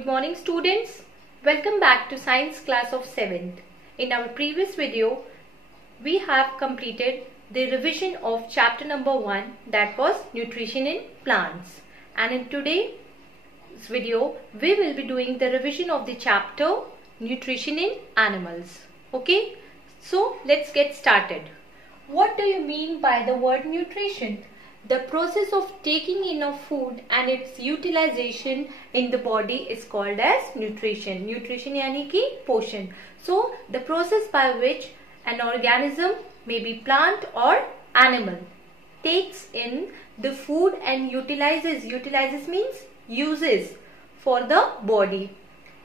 Good morning students. Welcome back to science class of 7th. In our previous video, we have completed the revision of chapter number 1, that was nutrition in plants. And in today's video, we will be doing the revision of the chapter nutrition in animals. Okay, so let's get started. What do you mean by the word nutrition? The process of taking in of food and its utilization in the body is called as nutrition. Nutrition यानी कि पोषण. So the process by which an organism, maybe plant or animal, takes in the food and utilizes means uses for the body.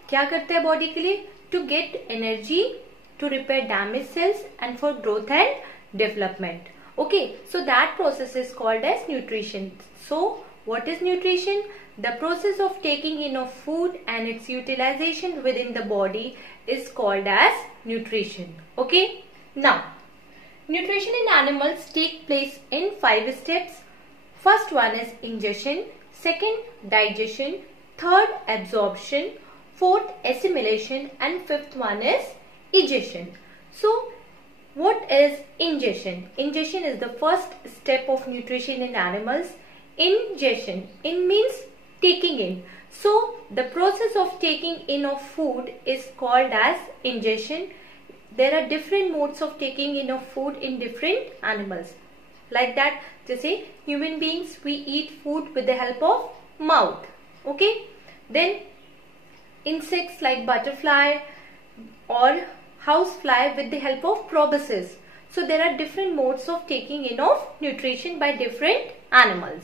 क्या करता है body के लिए? To get energy, to repair damaged cells and for growth and development. Okay, so that process is called as nutrition. So what is nutrition? The process of taking in of food and its utilization within the body is called as nutrition. Okay, now nutrition in animals take place in 5 steps. First one is ingestion, second digestion, third absorption, fourth assimilation, and fifth one is egestion. So what is ingestion? Ingestion is the first step of nutrition in animals. Ingestion, in means taking in. So the process of taking in of food is called as ingestion. There are different modes of taking in of food in different animals. Like that, जैसे human beings, we eat food with the help of mouth. Okay. Then insects like butterfly or housefly with the help of proboscis. So there are different modes of taking in of nutrition by different animals.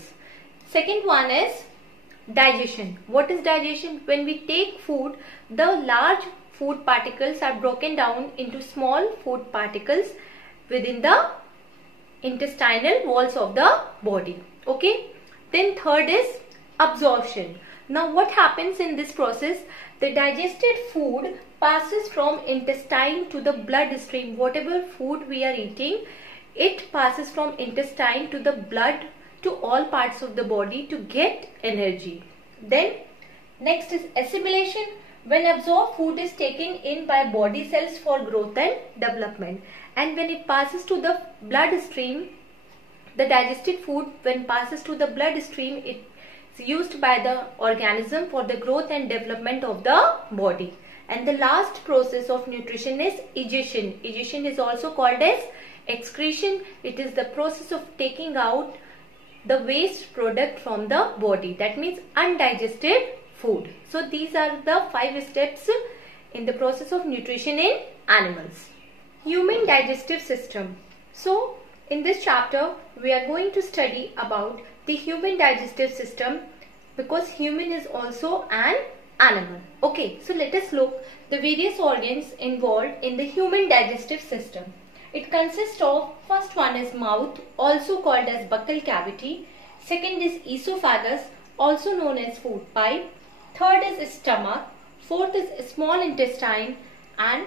Second one is digestion. What is digestion? When we take food, the large food particles are broken down into small food particles within the intestinal walls of the body. Okay. Then third is absorption. Now what happens in this process? The digested food passes from intestine to the bloodstream. Whatever food we are eating, it passes from intestine to the blood to all parts of the body to get energy. Then next is assimilation. When absorbed food is taken in by body cells for growth and development, and when it passes to the bloodstream, the digested food when passes to the bloodstream, it is used by the organism for the growth and development of the body. And the last process of nutrition is egestion. Egestion is also called as excretion. It is the process of taking out the waste product from the body. That means undigested food. So these are the 5 steps in the process of nutrition in animals. Human digestive system. So in this chapter we are going to study about the human digestive system, because human is also an animal. Okay, so let us look the various organs involved in the human digestive system. It consists of, first one is mouth, also called as buccal cavity. Second is esophagus, also known as food pipe. Third is stomach. Fourth is small intestine, and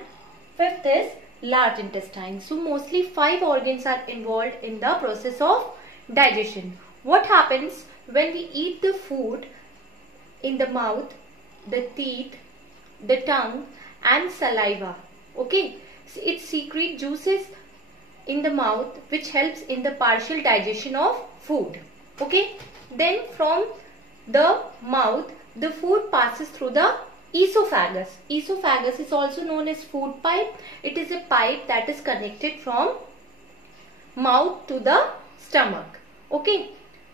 fifth is large intestine. So mostly 5 organs are involved in the process of digestion. What happens when we eat the food? In the mouth, the teeth, the tongue and saliva. Okay, so it secretes juices in the mouth which helps in the partial digestion of food. Okay, then from the mouth the food passes through the esophagus. Esophagus is also known as food pipe. It is a pipe that is connected from mouth to the stomach. Okay,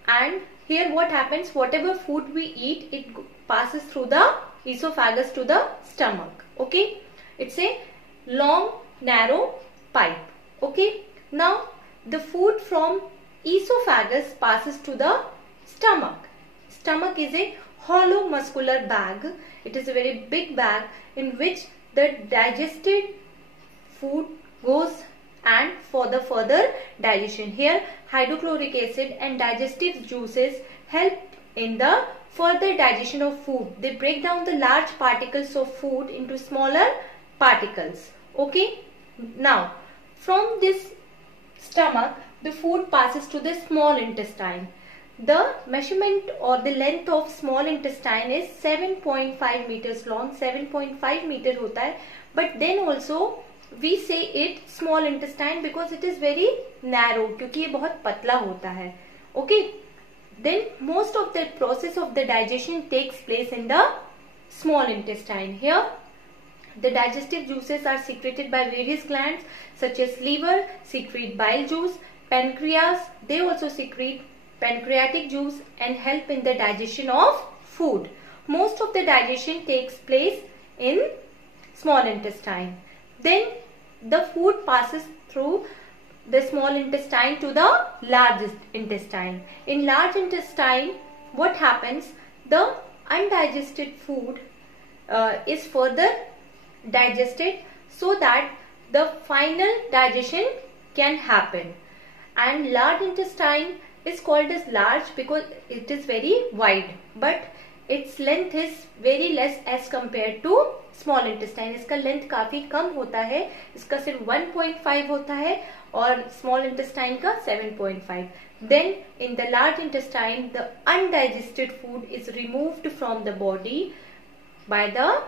and here what happens, whatever food we eat, it passes through the esophagus to the stomach. Okay, it's a long narrow pipe. Okay, now the food from esophagus passes to the stomach. Stomach is a hollow muscular bag. It is a very big bag in which the digested food goes and for the further digestion. Here hydrochloric acid and digestive juices help in the further digestion of food. They break down the large particles of food into smaller particles. Okay, now from this stomach the food passes to the small intestine. the measurement or the length of small intestine is 7.5 meters long, 7.5 meter होता है. But then also we say it small intestine because it is very narrow, क्योंकि ये बहुत पतला होता है. Okay. Then most of the process of the digestion takes place in the small intestine. Here the digestive juices are secreted by various glands such as liver secrete bile juice, pancreas they also secrete pancreatic juice and help in the digestion of food. Most of the digestion takes place in small intestine. Then the food passes through the small intestine to the large intestine. In large intestine, what happens? The undigested food is further digested so that the final digestion can happen. And large intestine is called as large because it is very wide, but its length is very less as compared to small intestine. इसका length काफी कम होता है, इसका सिर्फ 1.5 होता है और small intestine का 7.5. Then in the large intestine, the undigested food is removed from the body by the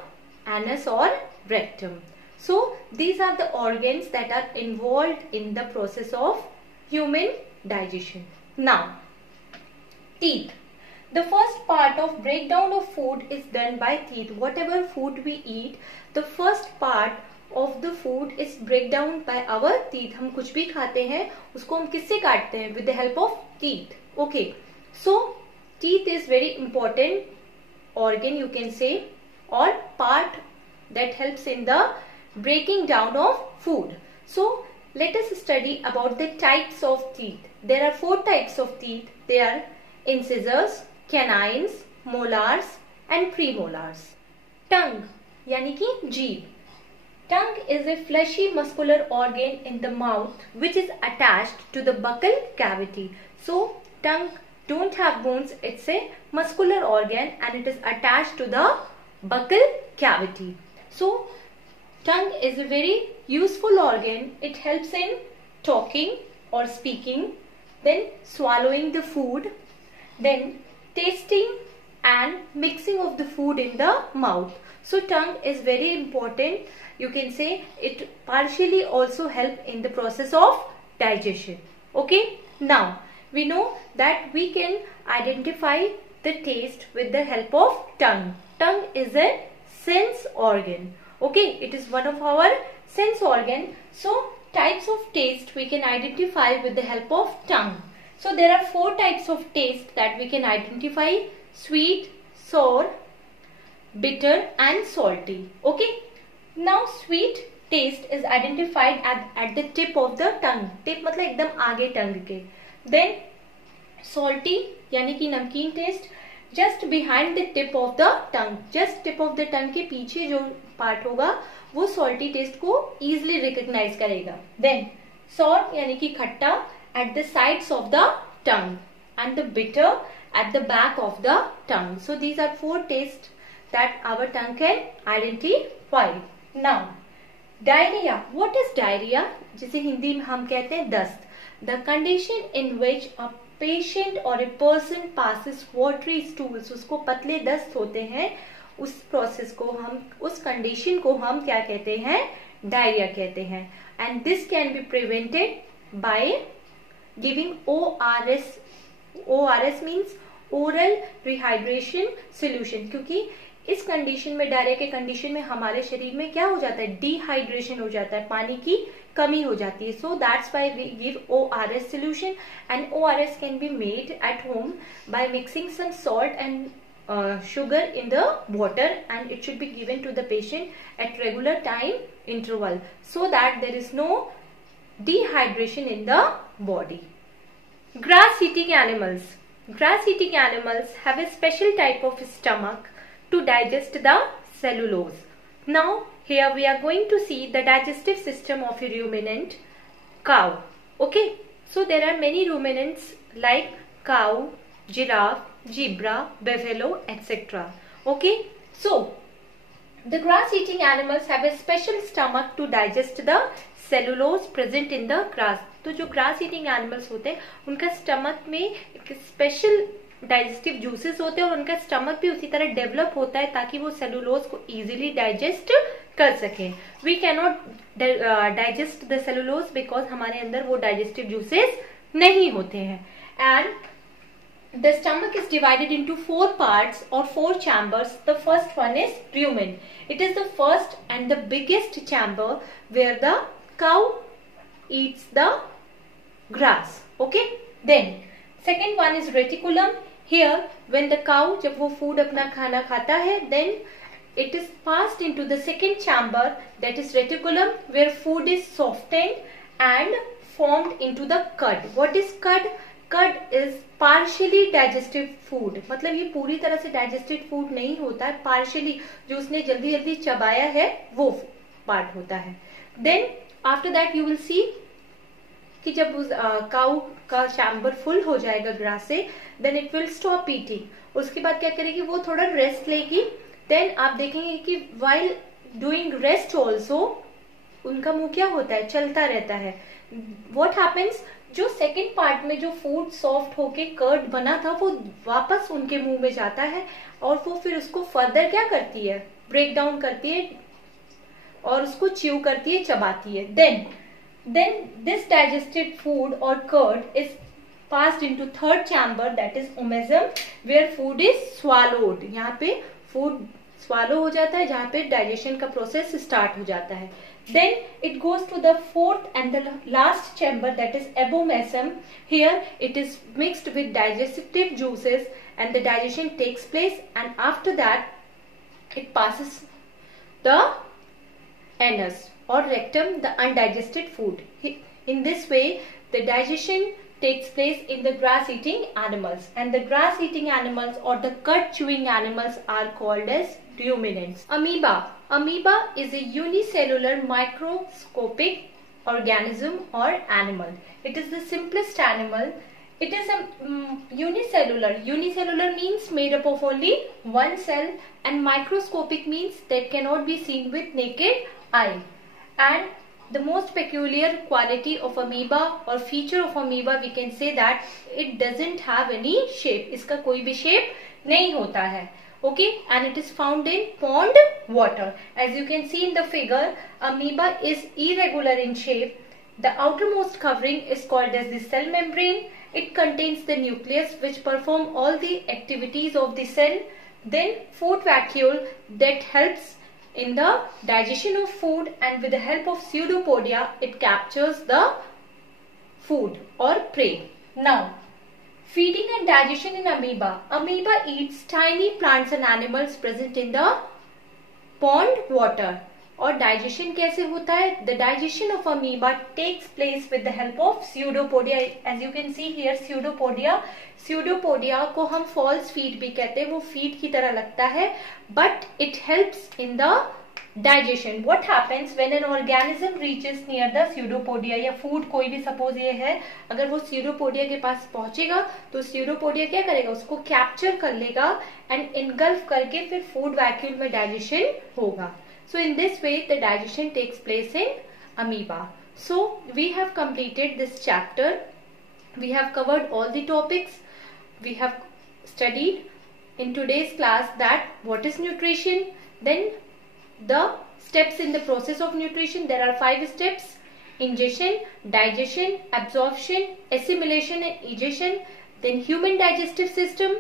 anus or rectum. So these are the organs that are involved in the process of human digestion. Now, teeth. The first part of breakdown of food is done by teeth. Whatever food we eat, the first part of the food is breakdown by our teeth. हम कुछ भी खाते हैं उसको हम किससे काटते हैं? With the help of teeth. Okay. So teeth is very important organ, you can say, or part that helps in the breaking down of food. So let us study about the types of teeth. There are 4 types of teeth. They are incisors, canines, molars and premolars. Tongue यानी कि जीभ. Tongue is a fleshy muscular organ in the mouth which is attached to the buccal cavity. So tongue don't have bones, it's a muscular organ and it is attached to the buccal cavity. So tongue is a very useful organ. It helps in talking or speaking, then swallowing the food, then tasting and mixing of the food in the mouth. So tongue is very important. You can say it partially also help in the process of digestion. Okay. Now we know that we can identify the taste with the help of tongue. Tongue is a sense organ. Okay. It is one of our sense organ. So types of taste we can identify with the help of tongue. So there are 4 types of taste that we can identify: sweet, sour, bitter and salty. Okay. Now sweet taste is identified at the tip of the tongue. Tip मतलब एकदम आगे टंग के. Then salty यानी कि नमकीन test just behind the tip of the tongue. Just tip of the tongue के पीछे जो पार्ट होगा वो salty taste को easily recognize करेगा. Then sour यानी कि खट्टा at the sides of the tongue and the bitter at the back of the tongue. So these are 4 tastes that our tongue can identify. Now diarrhea. What is diarrhea? जिसे हिंदी में हम कहते हैं दस्त. The condition in which a patient or a person passes watery stools, उसको पतले दस्त होते हैं, उस प्रोसेस को हम, उस कंडीशन को हम क्या कहते हैं? डायरिया कहते हैं. And this can be prevented by giving ORS. ORS means oral rehydration solution. क्योंकि इस कंडीशन में, डायरिया के कंडीशन में हमारे शरीर में क्या हो जाता है? डिहाइड्रेशन हो जाता है, पानी की कमी हो जाती है. So that's why we give ORS solution, and ORS can be made at home by mixing some salt and sugar in the water, and it should be given to the patient at regular time interval so that there is no dehydration in the body. Grass eating animals. Grass eating animals have a special type of stomach to digest the cellulose. Now here we are going to see the digestive system of a ruminant cow. Okay, so there are many ruminants like cow, giraffe, zebra, buffalo, etc. Okay, so The grass-eating animals have a special stomach to digest the cellulose present in the grass. तो जो grass eating animals होते हैं उनका stomach में एक special digestive juices होते हैं और उनका stomach भी उसी तरह develop होता है ताकि वो cellulose को easily digest कर सके. We cannot digest the cellulose because हमारे अंदर वो digestive juices नहीं होते हैं. And the stomach is divided into 4 parts or 4 chambers. The first one is rumen. It is the first and the biggest chamber where the cow eats the grass. Okay. Then second one is reticulum. Here when the cow जब वो food अपना खाना खाता है, then it is passed into the second chamber, that is reticulum, where food is softened and formed into the cud. What is cud? Cud is partially digestive food. मतलब ये पूरी तरह से digested food नहीं होता है, partially जो उसने जल्दी जल्दी चबाया है वो part होता है. Then after that you will see कि जब उस काऊ का चैम्बर फुल हो जाएगा ग्रास से, then it will stop eating. उसके बाद क्या करेगी, वो थोड़ा रेस्ट लेगी. Then आप देखेंगे कि while doing rest also उनका मुंह क्या होता है, चलता रहता है. What happens, जो सेकेंड पार्ट में जो फूड सॉफ्ट होके कर्ड बना था वो वापस उनके मुंह में जाता है और वो फिर उसको फर्दर क्या करती है, ब्रेक डाउन करती है और उसको च्यू करती है, चबाती है. Then this digested food or curd is passed into third chamber, that is omasum, where food is swallowed. यहाँ पे फूड swallow हो जाता है जहाँ पे डाइजेशन का प्रोसेस स्टार्ट हो जाता है. Then it goes to the fourth and the last chamber, that is abomasum. Here it is mixed with digestive juices and the digestion takes place, and after that it passes the anus or rectum, the undigested food. In this way the digestion takes place in the grass eating animals, and the grass eating animals or the cud chewing animals are called as ruminants. Amoeba is a unicellular microscopic organism or animal. It is the simplest animal. It is a unicellular. Unicellular means made up of only one cell, and microscopic means that cannot be seen with naked eye. And the most peculiar quality of amoeba or feature of amoeba, we can say that it doesn't have any shape. इसका कोई भी shape नहीं होता है. Okay, and it is found in pond water. As you can see in the figure, amoeba is irregular in shape. The outermost covering is called as the cell membrane. It contains the nucleus which perform all the activities of the cell. Then food vacuole that helps in the digestion of food, and with the help of pseudopodia it captures the food or prey. Now, feeding and digestion in amoeba. Amoeba eats tiny plants and animals present in the pond water. और digestion कैसे होता है? The digestion of amoeba takes place with the help of pseudopodia. As you can see here, pseudopodia. Pseudopodia को हम false feed भी कहते हैं. वो feed की तरह लगता है, but it helps in the digestion. What happens when an organism reaches near the pseudopodia? या food कोई भी suppose ये है, अगर वो pseudopodia के पास पहुंचेगा तो pseudopodia क्या करेगा? उसको capture कर लेगा and engulf करके फिर food vacuole में digestion होगा. So in this way the digestion takes place in amoeba. So we have completed this chapter. We have covered all the topics. We have studied in today's class that what is nutrition, then the steps in the process of nutrition. There are 5 steps: ingestion, digestion, absorption, assimilation and egestion. Then human digestive system.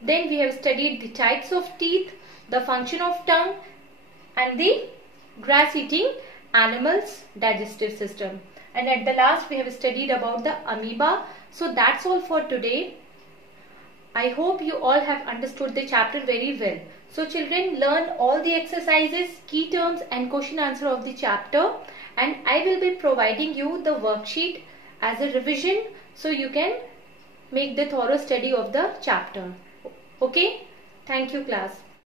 Then we have studied the types of teeth, the function of tongue, and the grass eating animals digestive system. And at the last we have studied about the amoeba. So that's all for today. I hope you all have understood the chapter very well. So children, learn all the exercises, key terms and question answer of the chapter, and I will be providing you the worksheet as a revision so you can make the thorough study of the chapter. Okay? Thank you class.